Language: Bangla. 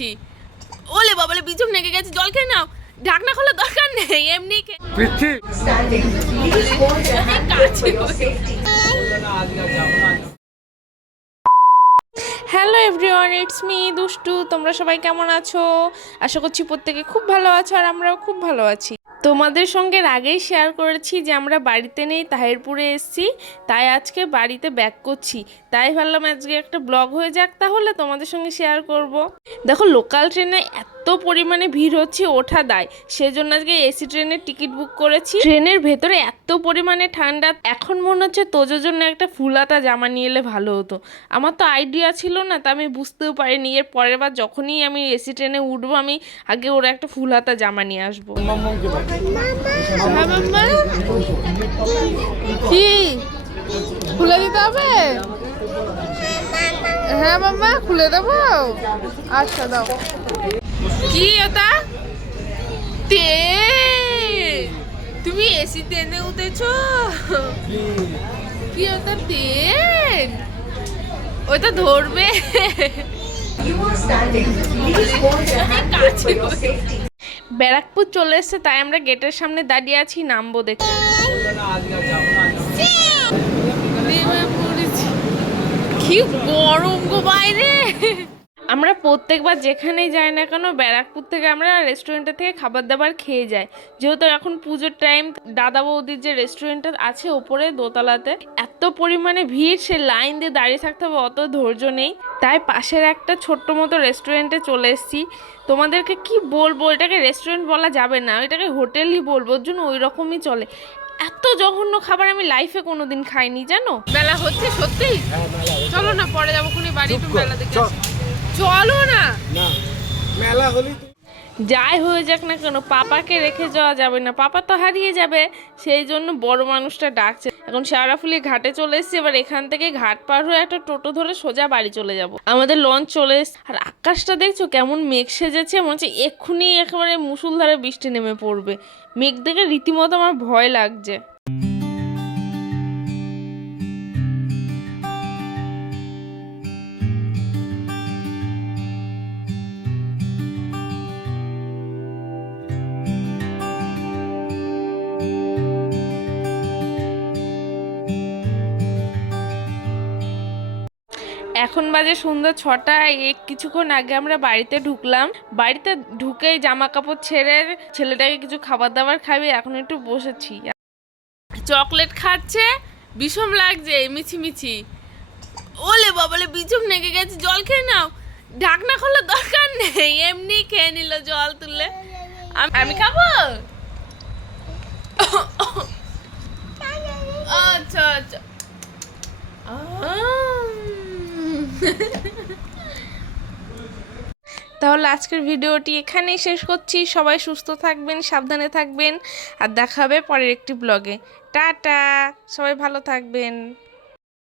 মিছি। ওলে বাবালে বিচুম নেগে গেছে, জল খেয়ে নাও। ঢাকনা খোলার দরকার নেই, এমনি পিচ্ছি। হ্যালো এভরিওয়ান, ইটস মি দুষ্টু। তোমরা সবাই কেমন আছো? আশা করছি প্রত্যেকে খুব ভালো আছো, আর আমরাও খুব ভালো আছি। তোমাদের সঙ্গে আগেই শেয়ার করেছি যে আমরা বাড়িতে নেই, তাহিরপুরে এসেছি, তাই আজকে বাড়িতে ব্যাক করছি। তাই ভাবলাম আজকে একটা ব্লগ হয়ে যাক, তাহলে তোমাদের সঙ্গে শেয়ার করব। দেখো, লোকাল ট্রেনে এত পরিমাণে ভিড় হচ্ছে, ওঠা দায়, সেজন্য আজকে এসি ট্রেনের টিকিট বুক করেছি। ট্রেনের ভেতরে এত পরিমাণে ঠান্ডা, এখন মনে হচ্ছে তোজোর জন্য একটা ফুলাতা জামা নিয়ে এলে ভালো হতো। আমার তো আইডিয়া ছিল না, তা আমি বুঝতেও পারিনি। এর পরের বার যখনই আমি এসি ট্রেনে উঠবো, আমি আগে ওরা একটা ফুলহাতা জামা নিয়ে আসবো। কি খুলে দিতে হবে? হ্যাঁ মাম্মা, খুলে দেবো। আচ্ছা দাও। কি ওটা? তুমি এসি ট্রেনে উঠেছো? কি ওটা? ট্রেন ওইটা ধরবে। ব্যারাকপুর চলে এসছে, তাই আমরা গেটের সামনে দাঁড়িয়ে আছি, নামবো দেখে। কি গরম গো বাইরে। আমরা প্রত্যেকবার যেখানেই যাই না কেন, ব্যারাকপুর থেকে আমরা রেস্টুরেন্টের থেকে খাবার দাবার খেয়ে যাই। যেহেতু এখন পুজোর টাইম, দাদা বৌদির যে রেস্টুরেন্টটা আছে ওপরে দোতলাতে, এত পরিমাণে ভিড়, সে লাইন দিয়ে দাঁড়িয়ে থাকতে হবে, অত ধৈর্য নেই। তাই পাশের একটা ছোট্ট মতো রেস্টুরেন্টে চলে এসেছি। তোমাদেরকে কি বলবো, এটাকে রেস্টুরেন্ট বলা যাবে না, এটাকে হোটেলই বলবো, ওর জন্য ওই রকমই চলে। এত জঘন্য খাবার আমি লাইফে কোনোদিন খাইনি, জানো। মেলা হচ্ছে সত্যি? চলো না, পরে যাবো খুনি বাড়ি, একটু মেলা দেখে চলো না। মেলা হলি যাই হয়ে যাক না কেন, পাপাকে রেখে যাওয়া যাবে না, পাপা তো হারিয়ে যাবে। সেই জন্য বড় মানুষটা ডাকছে। এখন শেওড়াফুলি ঘাটে চলে এসেছি, এবার এখান থেকে ঘাট পার হয়ে একটা টোটো ধরে সোজা বাড়ি চলে যাব। আমাদের লঞ্চ চলে এসেছে, আর আকাশটা দেখছো কেমন মেঘ সেজেছে, মনে হচ্ছে এক্ষুনি একেবারে মুষলধারে বৃষ্টি নেমে পড়বে। মেঘ দেখে রীতিমতো আমার ভয় লাগছে। এখন বাজে সন্ধ্যা 6টা। কিছুক্ষণ আগে আমরা বাড়িতে ঢুকলাম। বাড়িতে ঢুকেই জামা কাপড় ছেড়ে ছেলেটাকে কিছু খাবার দাবার খাবি, এখন একটু বসেছি। চকলেট খাচ্ছে, বিষম লাগছে মিছি মিছি। ওলে বাবালে বিচুম নেগে গেছে, জল খেয়ে নাও। ঢাকনা খোলার দরকার নেই, এমনি খেয়ে নিল জল তুলে। আমি খাবো। আচ্ছা আচ্ছা। তাহলে আজকের ভিডিওটি এখানেই শেষ করছি। সবাই সুস্থ থাকবেন, সাবধানে থাকবেন, আর দেখা হবে পরের একটি ব্লগে। টাটা, সবাই ভালো থাকবেন।